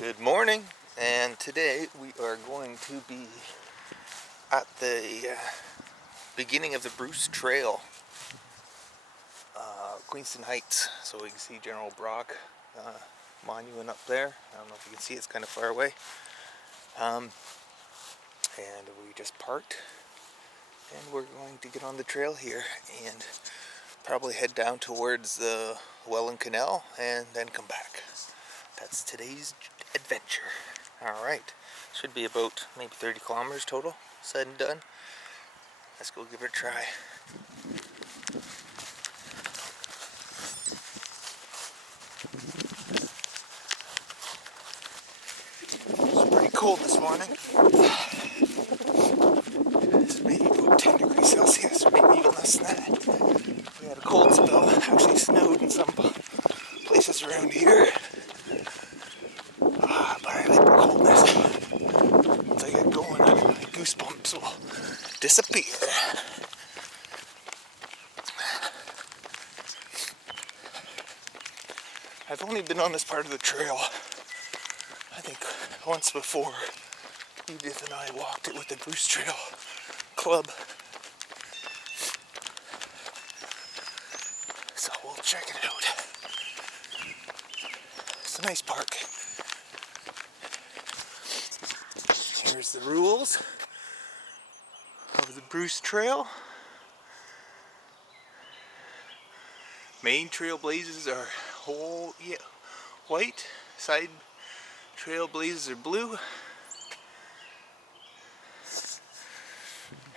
Good morning, and today we are going to be at the beginning of the Bruce Trail, Queenston Heights. So we can see General Brock monument up there. I don't know if you can see, it's kind of far away. And we just parked, and we're going to get on the trail here and probably head down towards the Welland Canal and then come back. That's today's adventure. Alright, should be about maybe 30 kilometers total, said and done. Let's go give it a try. It's pretty cold this morning. It's maybe about 10 degrees Celsius, or maybe even less than that. We had a cold spell. It actually snowed in some places around here. But I like the coldness. Once I get going, my goosebumps will disappear. I've only been on this part of the trail, I think, once before. Edith and I walked it with the Bruce Trail Club. So we'll check it out. It's a nice park. Here's the rules of the Bruce Trail. Main trail blazes are white, side trail blazes are blue.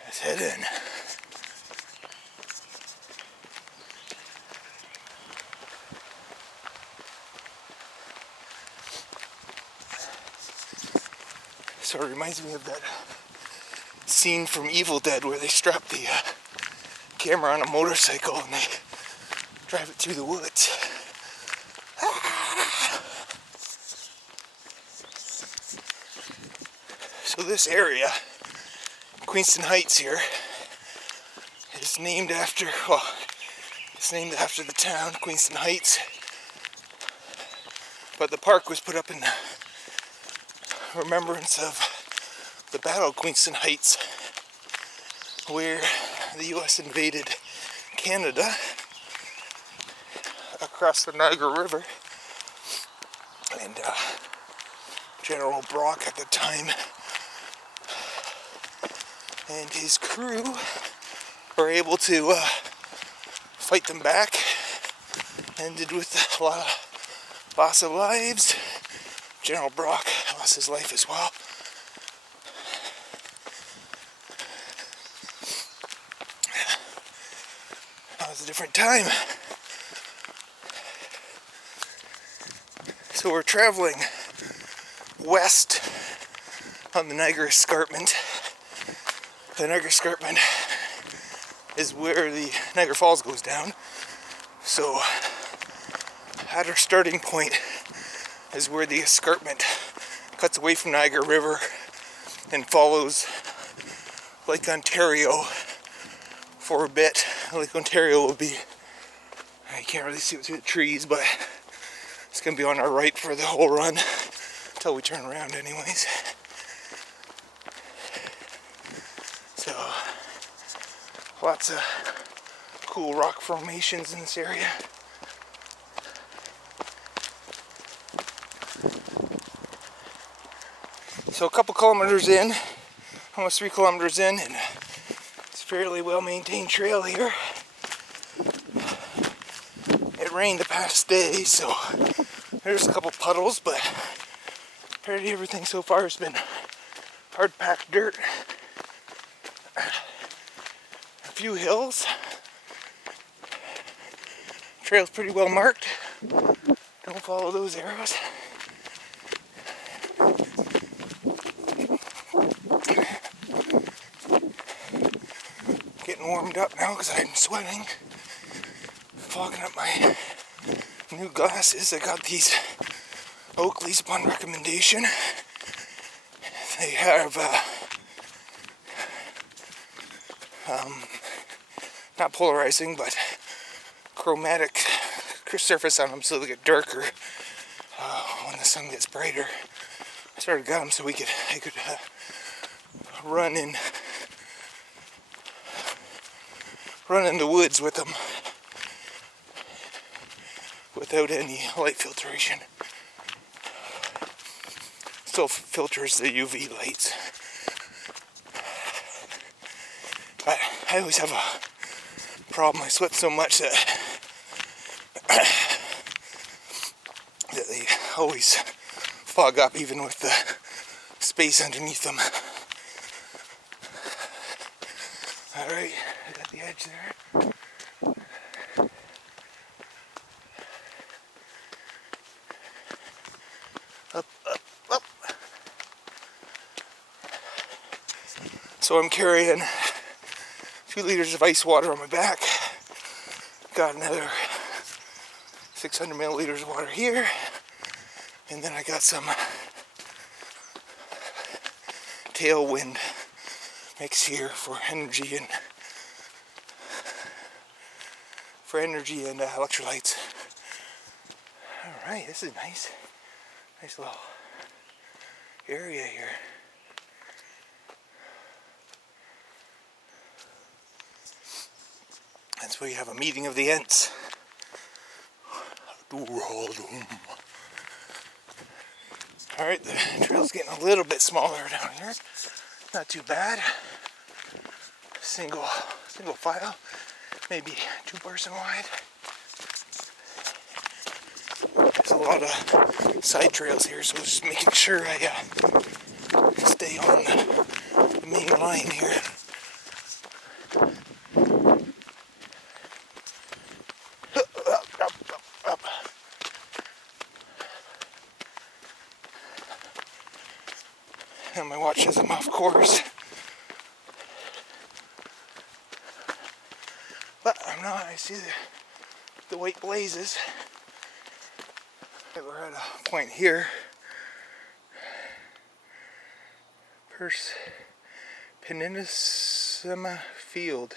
Let's head in. So it reminds me of that scene from Evil Dead where they strap the camera on a motorcycle and they drive it through the woods. So this area, Queenston Heights here, is named after, it's named after the town, Queenston Heights. But the park was put up in remembrance of the Battle of Queenston Heights, where the U.S. invaded Canada across the Niagara River, and General Brock at the time and his crew were able to fight them back, ended with a lot of loss of lives. General Brock lost his life as well. That was a different time. So we're traveling west on the Niagara Escarpment. The Niagara Escarpment is where the Niagara Falls goes down. So at our starting point is where the escarpment cuts away from Niagara River and follows Lake Ontario for a bit. Lake Ontario will be, you can't really see it through the trees, but it's going to be on our right for the whole run until we turn around anyways. So lots of cool rock formations in this area. So a couple kilometers in, almost 3 kilometers in, and it's a fairly well maintained trail here. It rained the past day, so there's a couple puddles, but compared to everything so far has been hard packed dirt. A few hills. Trail's pretty well marked. Don't follow those arrows. Getting warmed up now because I'm sweating. Fogging up my new glasses. I got these Oakley's upon recommendation. They have not polarizing, but chromatic surface on them, so they get darker when the sun gets brighter. I started got them so I could run in the woods with them without any light filtration. Still filters the UV lights. But I always have a problem. I sweat so much that they always fog up, even with the space underneath them. Alright, I got the edge there. Up, up, up. So I'm carrying 2 liters of ice water on my back. Got another 600 milliliters of water here. And then I got some tailwind mix here for energy and electrolytes. Alright, this is nice. Nice little area here. That's where you have a meeting of the Ents. Alright, the trail's getting a little bit smaller down here. Not too bad. Single file, maybe 2-person wide. There's a lot of side trails here, so just making sure I stay on the main line here. Up. And my watch says I'm off course. But I'm not. I see the white blazes. We're at a point here. Peninsula Field.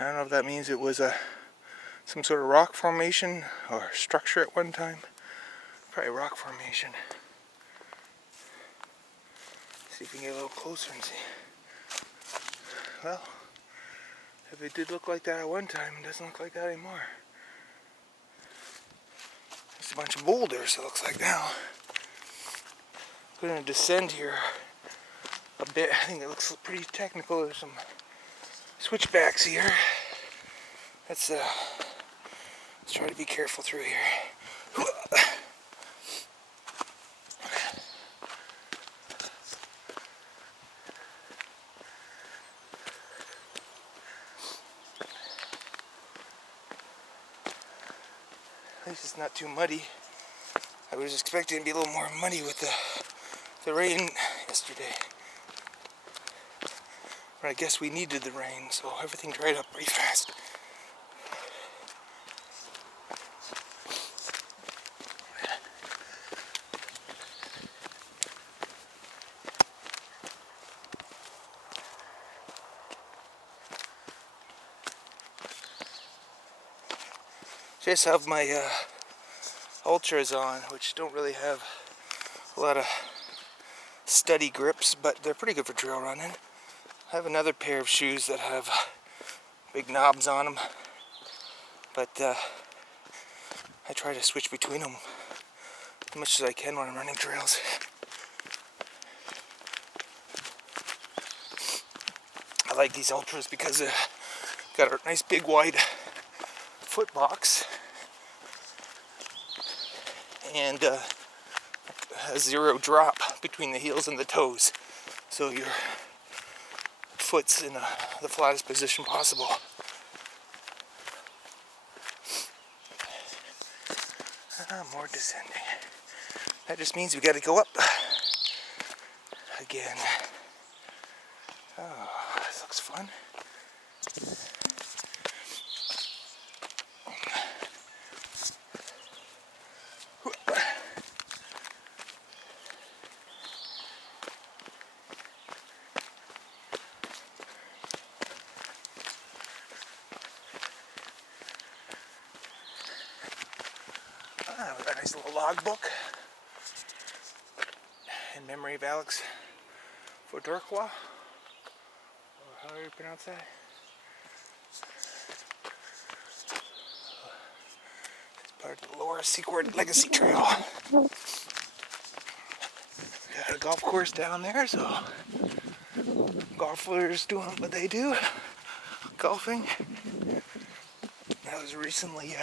I don't know if that means it was some sort of rock formation or structure at one time. Probably rock formation. See if we can get a little closer and see. Well, if it did look like that at one time, it doesn't look like that anymore. There's a bunch of boulders, it looks like now. We're going to descend here a bit. I think it looks pretty technical. There's some switchbacks here. Let's try to be careful through here. At least it's not too muddy. I was expecting it to be a little more muddy with the rain yesterday. But I guess we needed the rain, so everything dried up pretty fast. Just have my Ultras on, which don't really have a lot of steady grips, but they're pretty good for trail running. I have another pair of shoes that have big knobs on them, but I try to switch between them as much as I can when I'm running trails. I like these Ultras because they've got a nice big wide foot box and a zero drop between the heels and the toes, so your foot's in the flattest position possible. More descending. That just means we got to go up again. Oh, this looks fun. Got a nice little logbook in memory of Alex Fodorqua, or how do you pronounce that? It's part of the Lower Secord Legacy Trail. Got a golf course down there, so golfers doing what they do, golfing. I was recently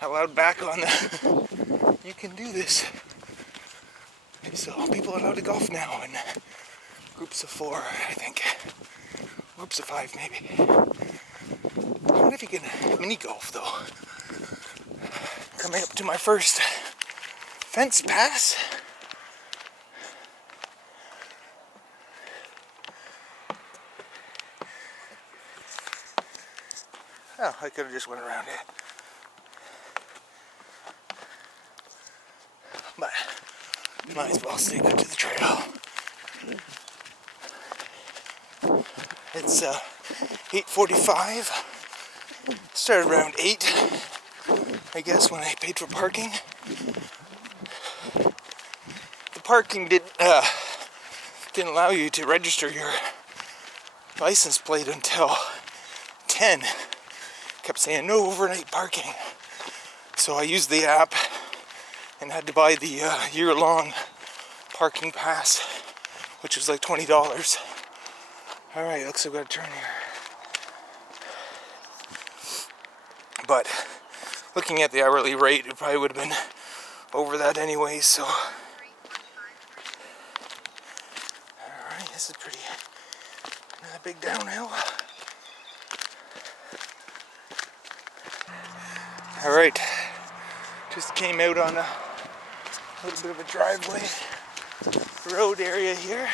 allowed back on the you can do this. So people are allowed to golf now in groups of 4, I think. Groups of 5 maybe. I wonder if you can mini golf though. Coming up to my first fence pass. Oh, I could have just went around it. But might as well stay good to the trail. It's 8:45. Started around 8, I guess, when I paid for parking. The parking didn't allow you to register your license plate until 10. Kept saying no overnight parking. So I used the app and had to buy the year-long parking pass, which was like $20. Alright, looks like I've got to turn here. But looking at the hourly rate, it probably would have been over that anyway, so. Alright, this is pretty, another big downhill. Alright, just came out on a little bit of a driveway road area here.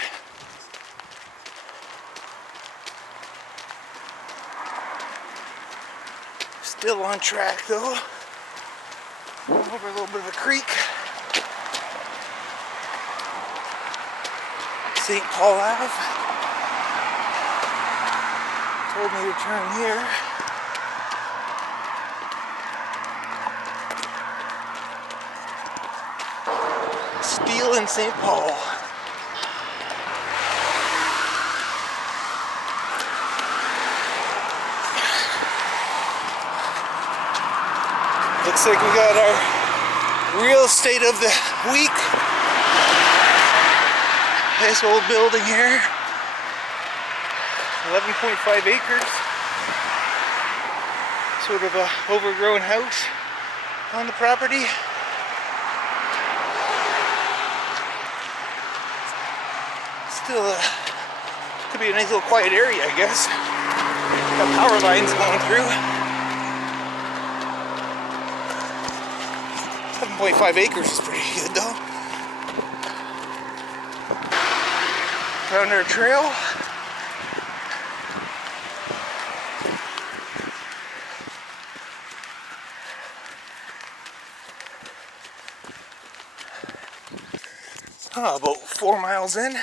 Still on track though. Over a little bit of a creek. St. Paul Ave. Told me to turn here. Steel in St. Paul. Looks like we got our real estate of the week. This old building here. 11.5 acres. Sort of a overgrown house on the property. Still could be a nice little quiet area, I guess. Got power lines going through. 7.5 acres is pretty good though. Found our trail. About 4 miles in.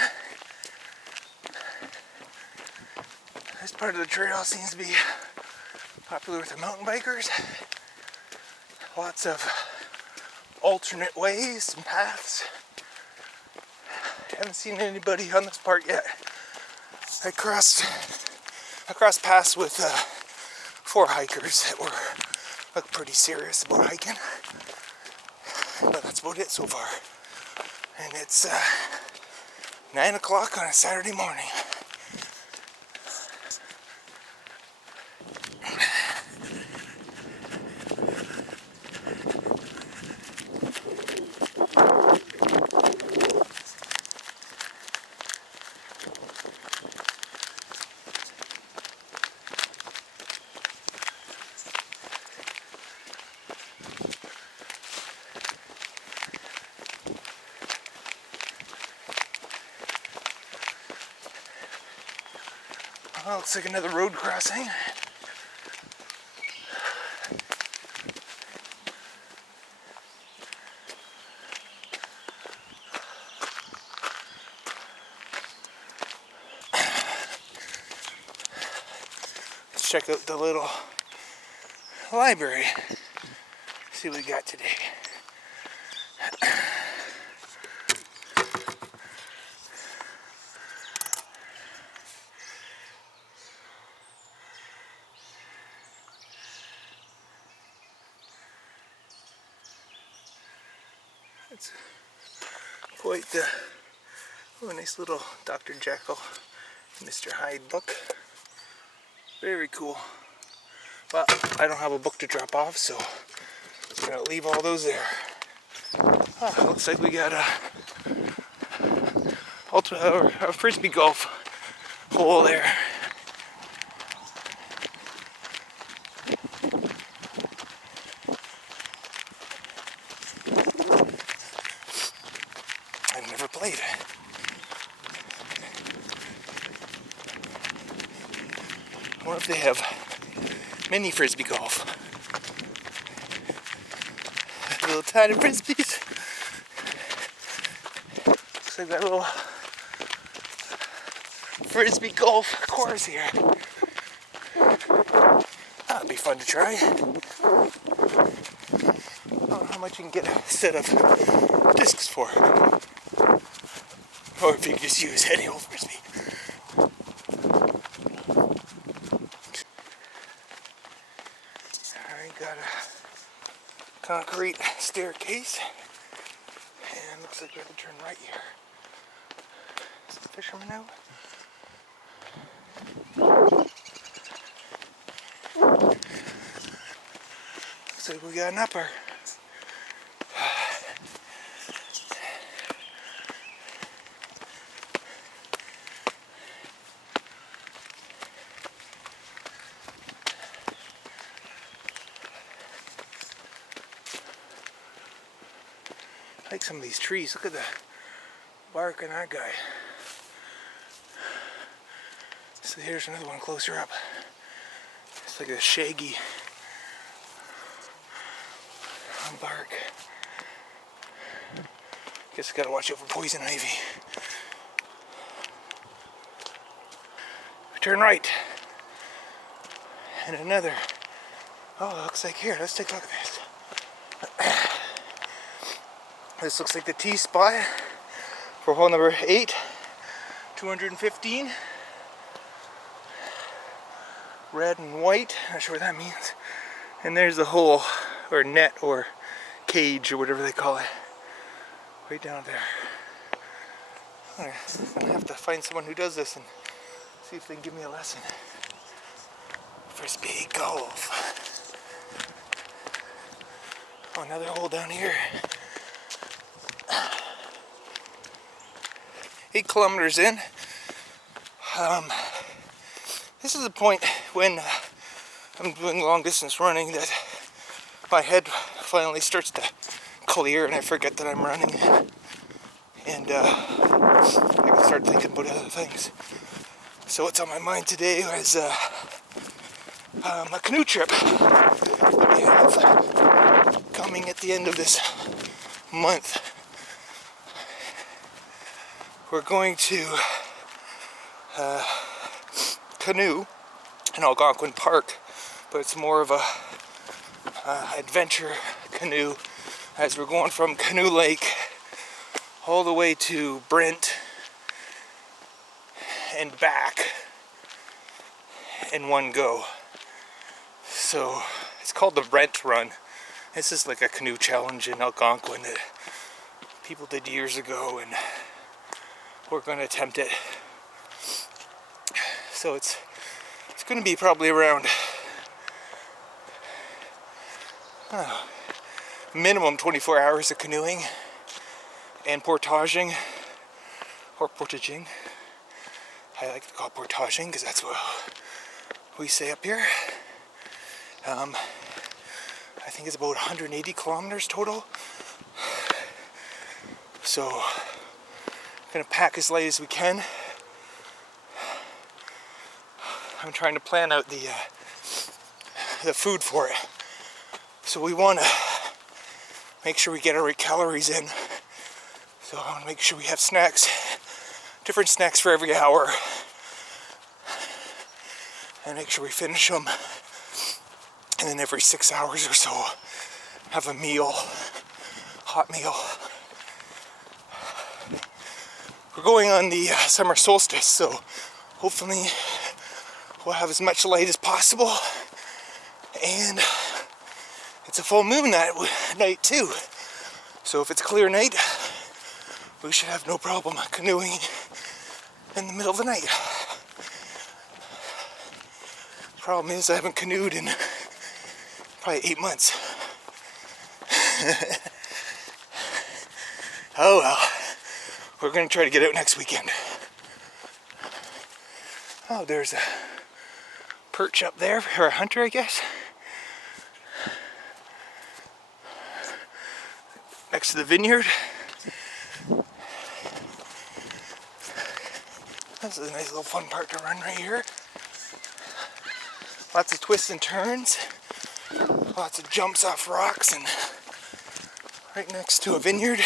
This part of the trail seems to be popular with the mountain bikers. Lots of alternate ways and paths. Haven't seen anybody on this part yet. I crossed paths with 4 hikers that looked pretty serious about hiking. But that's about it so far. And it's 9 o'clock on a Saturday morning. Well, looks like another road crossing. Let's check out the little library. See what we got today. It's quite the nice little Dr. Jekyll Mr Hyde book. Very cool. But I don't have a book to drop off, so I'm gonna leave all those there. Looks like we got a frisbee golf hole there. I've never played. I wonder if they have mini frisbee golf. Little tiny frisbees. Looks like that little frisbee golf course here. That'd be fun to try. I don't know how much you can get a set of discs for. Or if you can just use any old frisbee. Alright, got a concrete staircase. And looks like we have to turn right here. Is the fisherman out? Looks like we got an upper. I like some of these trees. Look at the bark on that guy. So here's another one closer up. It's like a shaggy bark. Guess I gotta watch out for poison ivy. Turn right. And another. Oh, it looks like here. Let's take a look at this. This looks like the T spot for hole number 8, 215. Red and white, not sure what that means. And there's the hole, or net, or cage, or whatever they call it, right down there. I'm gonna have to find someone who does this and see if they can give me a lesson. Frisbee golf. Oh, another hole down here. 8 kilometers in. This is the point when I'm doing long distance running that my head finally starts to clear and I forget that I'm running. And I can start thinking about other things. So what's on my mind today was a canoe trip that we have coming at the end of this month. We're going to canoe in Algonquin Park, but it's more of a adventure canoe as we're going from Canoe Lake all the way to Brent and back in one go. So it's called the Brent Run. This is like a canoe challenge in Algonquin that people did years ago, and we're going to attempt it. So it's going to be probably around minimum 24 hours of canoeing and portaging, or portaging. I like to call it portaging because that's what we say up here. I think it's about 180 kilometers total. So I'm gonna pack as light as we can. I'm trying to plan out the food for it. So we want to make sure we get our right calories in. So I want to make sure we have snacks, different snacks for every hour, and make sure we finish them. And then every 6 hours or so, have a meal, hot meal. We're going on the summer solstice, so hopefully we'll have as much light as possible. And it's a full moon that night too. So if it's a clear night, we should have no problem canoeing in the middle of the night. Problem is, I haven't canoed in probably 8 months. Oh well, we're gonna try to get out next weekend. Oh, there's a perch up there, or a hunter, I guess. Next to the vineyard. This is a nice little fun part to run right here. Lots of twists and turns. Lots of jumps off rocks, and right next to a vineyard.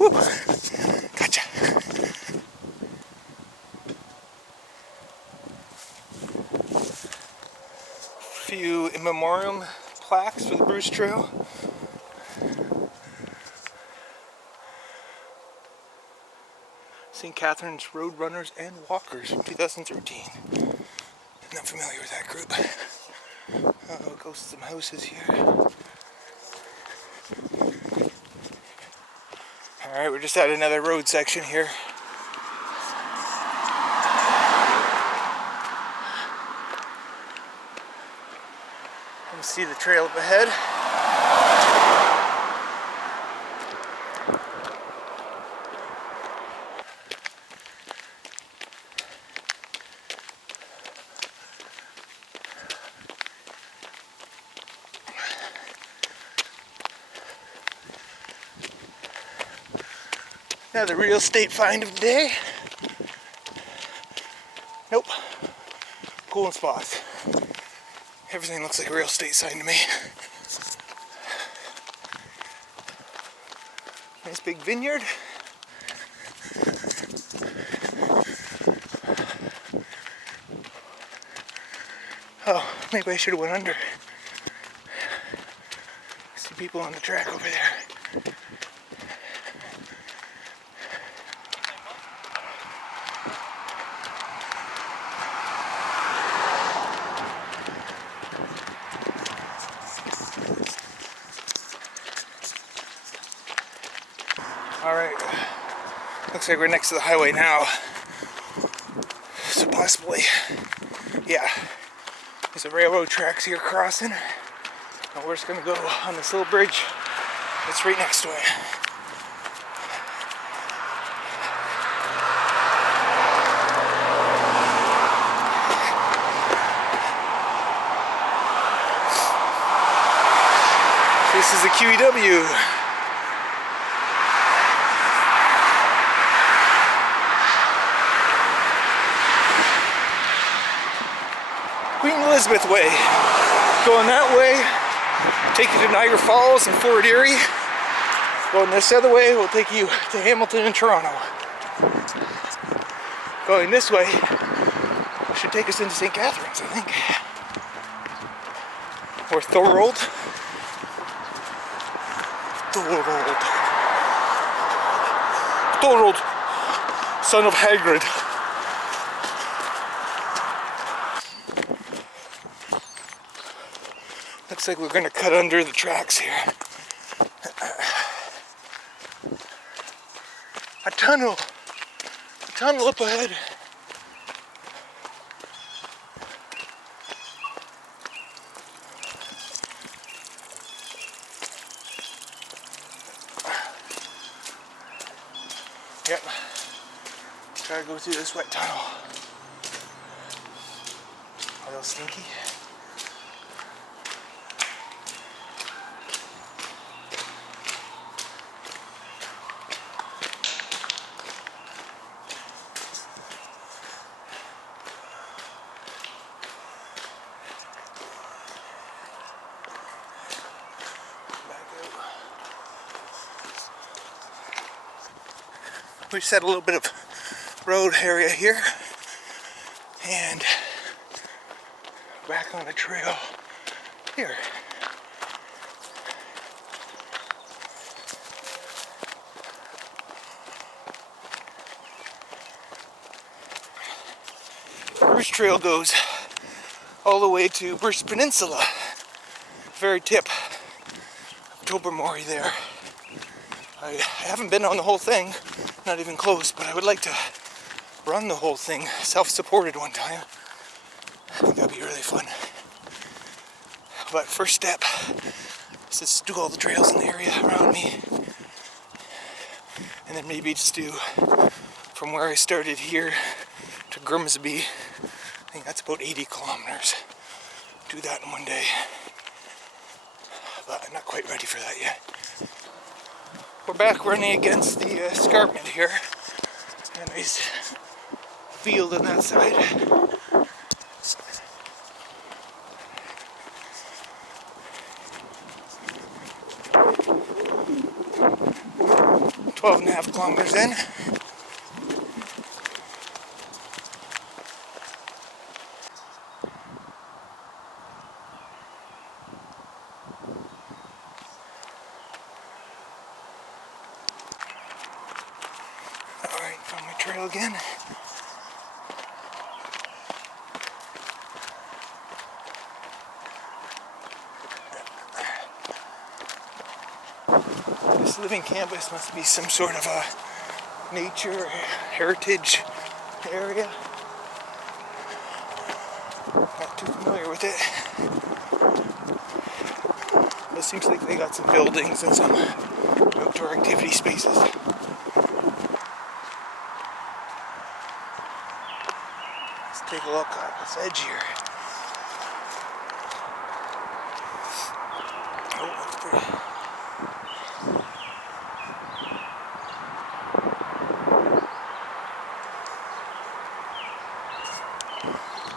Woo. Gotcha. Few in memoriam plaques for the Bruce Trail. St. Catherine's Road Runners and Walkers from 2013. I'm not familiar with that group. It goes to some houses here. Alright, we're just at another road section here. You can see the trail up ahead. Now the real estate find of the day. Nope. Cool spots. Everything looks like a real estate sign to me. Nice big vineyard. Oh, maybe I should have went under. I see people on the track over there. Alright, looks like we're next to the highway now, so possibly, yeah, there's a railroad tracks here crossing, and we're just going to go on this little bridge that's right next to it. This is the QEW. Queen Elizabeth Way. Going that way, take you to Niagara Falls and Fort Erie. Going this other way will take you to Hamilton and Toronto. Going this way should take us into St. Catharines, I think. Or Thorold. Thorold, son of Hagrid. Looks like we're going to cut under the tracks here. A tunnel up ahead. Yep. Gotta go through this wet tunnel. A little stinky. We just had a little bit of road area here, and back on the trail here. first trail goes all the way to Bruce Peninsula, very tip of Tobermory there. I haven't been on the whole thing, not even close, but I would like to run the whole thing self-supported one time. I think that'd be really fun. But first step is just do all the trails in the area around me, and then maybe just do from where I started here to Grimsby. I think that's about 80 kilometers. Do that in one day, but I'm not quite ready for that yet. We're back running against the escarpment here. A nice field on that side. 12.5 kilometers in. Alright, found my trail again. This living campus must be some sort of a nature heritage area. Not too familiar with it. But it seems like they got some buildings and some outdoor activity spaces. Let's take a look at this edge here. Oh, that's pretty.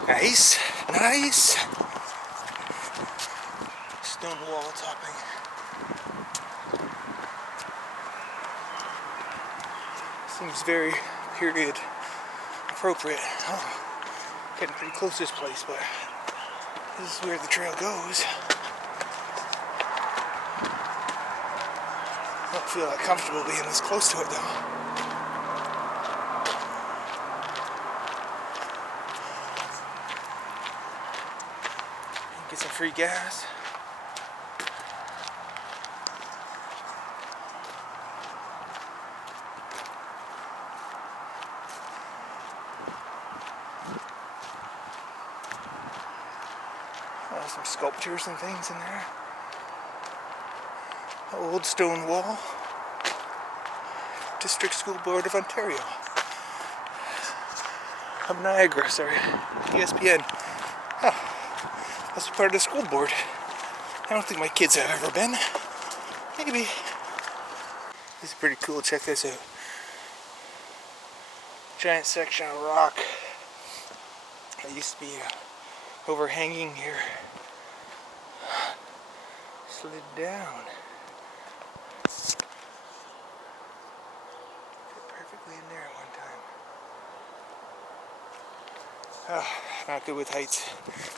Nice, nice. Stone wall topping. Seems very period appropriate. Oh, getting pretty close to this place, but this is where the trail goes. I don't feel that comfortable being this close to it though. Get some free gas. Some sculptures and things in there. Old stone wall. District School Board of Ontario. Of Niagara, sorry. ESPN. Oh. That's part of the school board. I don't think my kids have ever been. Maybe. This is pretty cool. Check this out. Giant section of rock. That used to be overhanging here. Slid down. Fit perfectly in there at one time. Oh, not good with heights.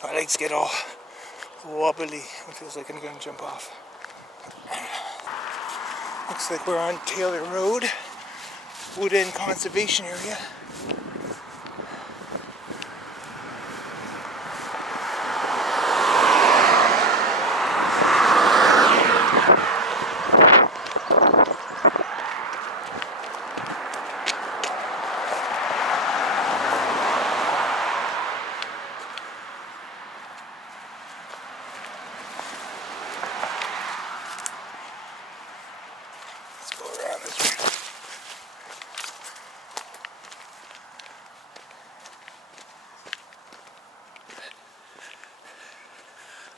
My legs get all wobbly. It feels like I'm going to jump off. Looks like we're on Taylor Road, Wood End Conservation Area.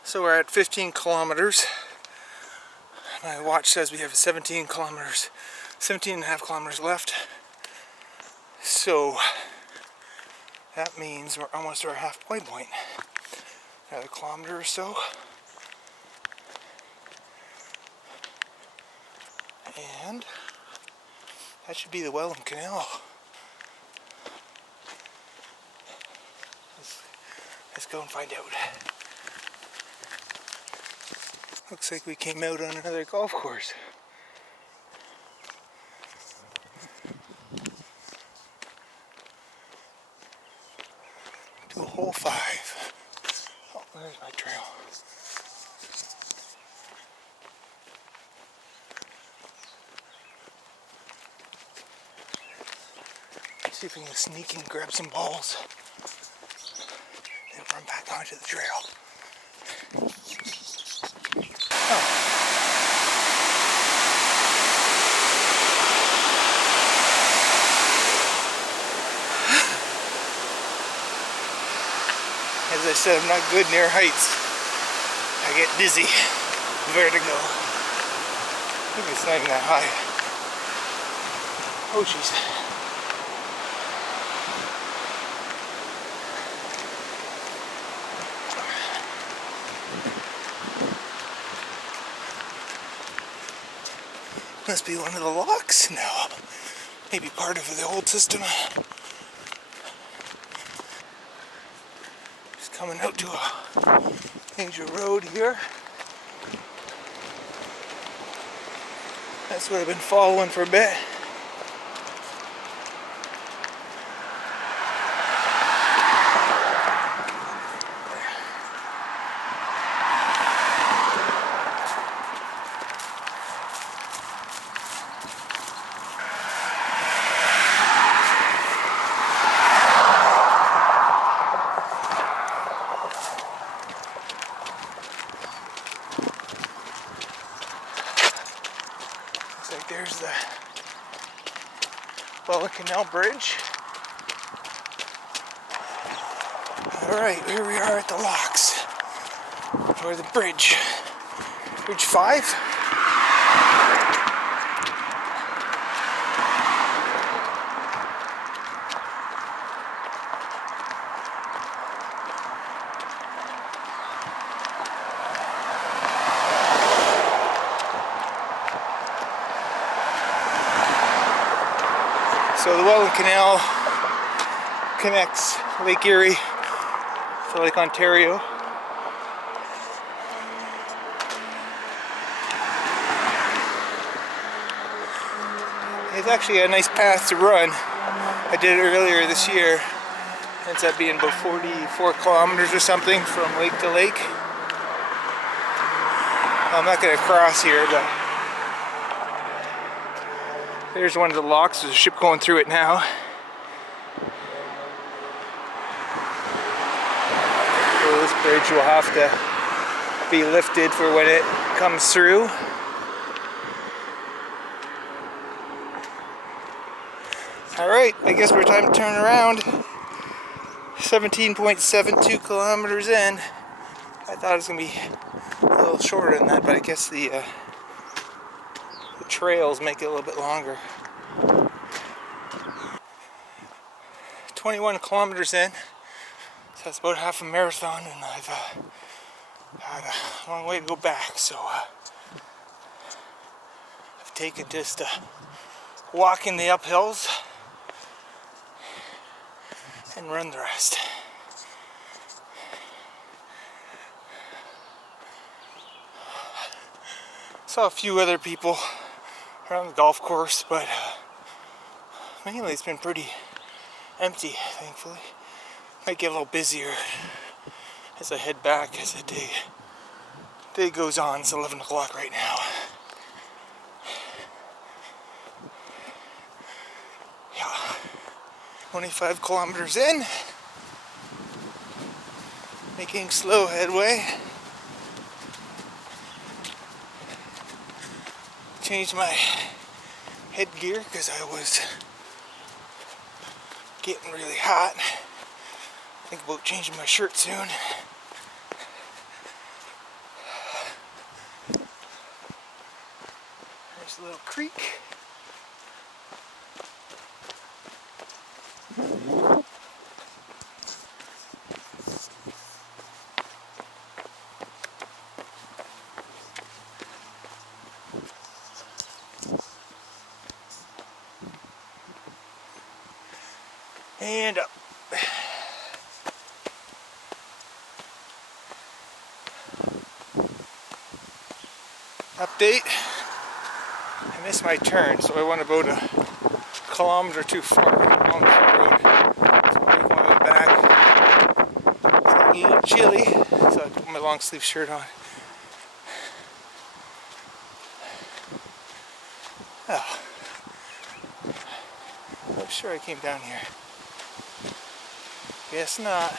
So we're at 15 kilometers. My watch says we have 17 and a half kilometers left. So that means we're almost to our halfway point. Another kilometer or so. And that should be the Welland Canal. Let's go and find out. Looks like we came out on another golf course. Cool. hole 5. Oh, there's my trail. See if we can sneak and grab some balls and run back onto the trail. Oh. As I said, I'm not good near heights. I get dizzy, vertigo. Maybe it's not even that high. Oh, jeez. Must be one of the locks? No. Maybe part of the old system. Just coming out to a major road here. That's what I've been following for a bit. There's the Welland Canal Bridge. Alright, here we are at the locks. Or the bridge. Bridge 5. So the Welland Canal connects Lake Erie to Lake Ontario. It's actually a nice path to run. I did it earlier this year. It ends up being about 44 kilometers or something from lake to lake. I'm not going to cross here, but there's one of the locks. There's a ship going through it now. So this bridge will have to be lifted for when it comes through. Alright, I guess we're time to turn around. 17.72 kilometers in. I thought it was going to be a little shorter than that, but I guess the trails make it a little bit longer. 21 kilometers in, so that's about half a marathon, and I've had a long way to go back, so I've taken just walking the uphills and run the rest. Saw a few other people around the golf course, but mainly it's been pretty empty, thankfully. Might get a little busier as I head back as the day goes on. It's 11 o'clock right now. Yeah, 25 kilometers in, making slow headway. Changed my headgear because I was getting really hot. Think about changing my shirt soon. There's a little creek. And up. Update. I missed my turn, so I went about a kilometer too far along the road. So I'm making my way back. chilly, so I put my long sleeve shirt on. Oh, I'm sure I came down here. Guess not.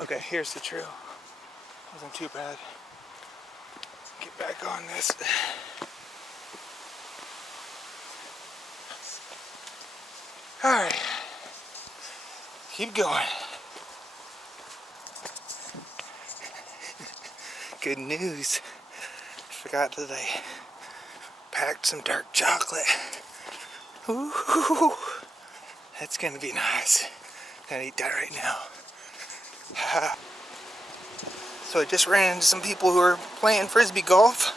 Okay, here's the trail. Wasn't too bad. Get back on this. Alright. Keep going. Good news. Forgot that I packed some dark chocolate. Ooh, that's gonna be nice. Gonna eat that right now. So I just ran into some people who are playing frisbee golf.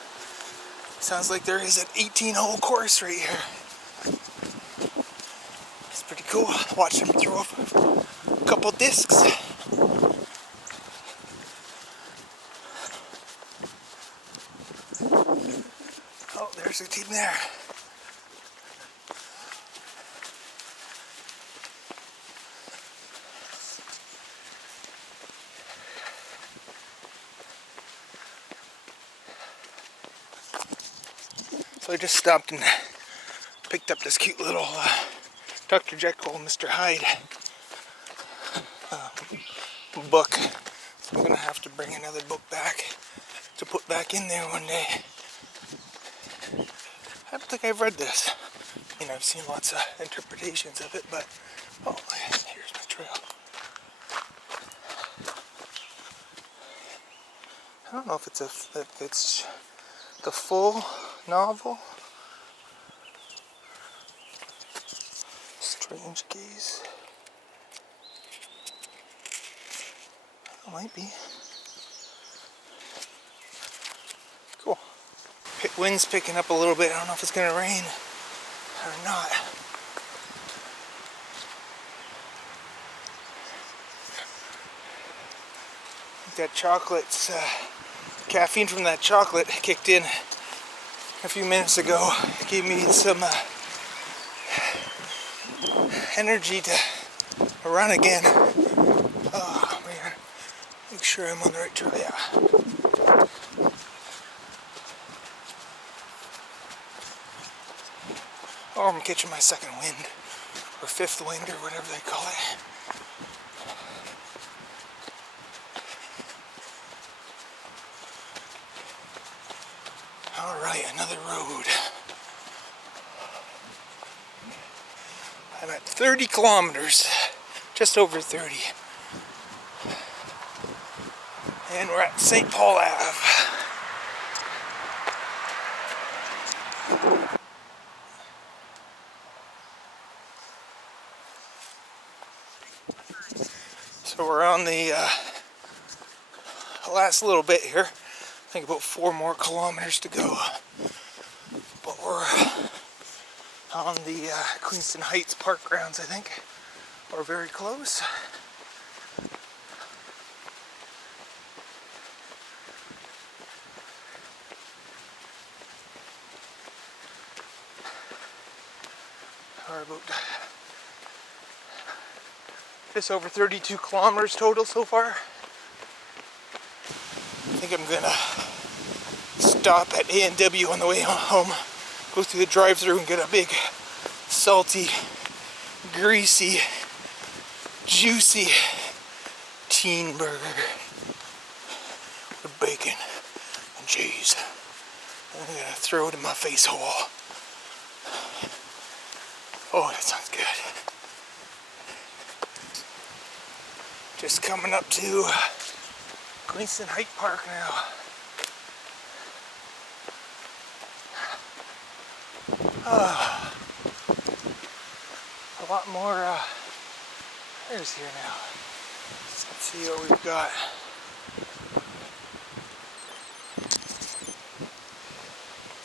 Sounds like there is an 18-hole course right here. It's pretty cool. Watch them throw up a couple discs. Oh, there's a team there. So I just stopped and picked up this cute little Dr. Jekyll Mr Hyde book. So I'm gonna have to bring another book back to put back in there one day. I don't think I've read this. You know, I've seen lots of interpretations of it, but oh, here's my trail. I don't know if it's the full novel. Strange Gaze. It might be. Cool. Wind's picking up a little bit. I don't know if it's gonna rain or not. That chocolate's caffeine from that chocolate kicked in a few minutes ago. It gave me some energy to run again. Oh man, make sure I'm on the right trail. Yeah. Oh, I'm catching my second wind, or fifth wind, or whatever they call it. Alright, another road. I'm at 30 kilometers, just over 30. And we're at St. Paul Ave. So we're on the last little bit here. I think about 4 more kilometers to go. But we're on the Queenston Heights park grounds, I think. Or very close. We're about just over 32 kilometers total so far. I think I'm gonna stop at A&W on the way home, go through the drive-thru and get a big, salty, greasy, juicy teen burger with bacon and cheese. And I'm gonna throw it in my face hole. Oh, that sounds good. Just coming up to Queenston Heights Park now. A lot more cars here now. Let's see what we've got.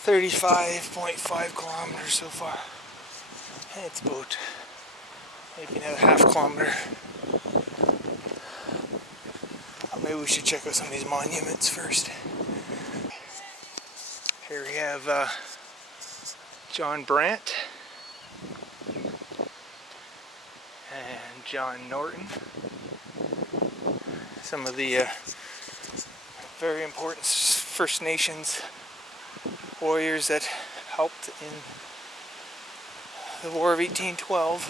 .5 kilometers so far. And it's about maybe another half kilometer. Maybe we should check out some of these monuments first. Here we have John Brandt and John Norton. some of the very important First Nations warriors that helped in the War of 1812.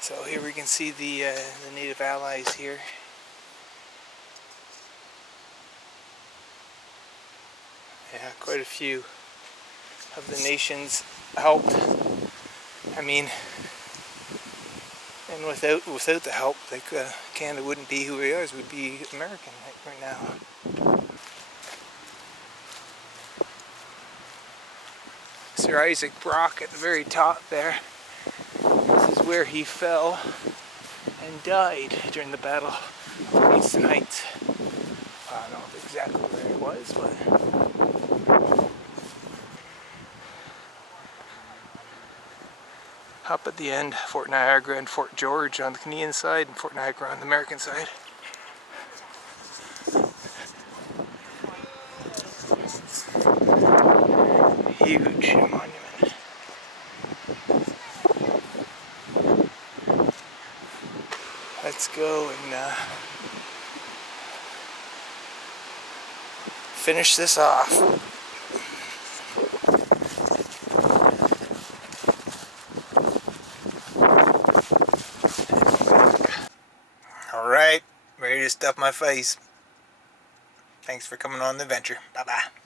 So here we can see the Native Allies here. Yeah, quite a few of the nations helped. I mean, and without the help, like Canada wouldn't be who we are. We'd be American right now. Sir Isaac Brock at the very top there. This is where he fell and died during the Battle of Queenston Heights. I don't know exactly where it was, but up at the end, Fort Niagara and Fort George on the Canadian side, and Fort Niagara on the American side. Huge monument. Let's go and finish this off. Alright, ready to stuff my face. Thanks for coming on the adventure. Bye-bye.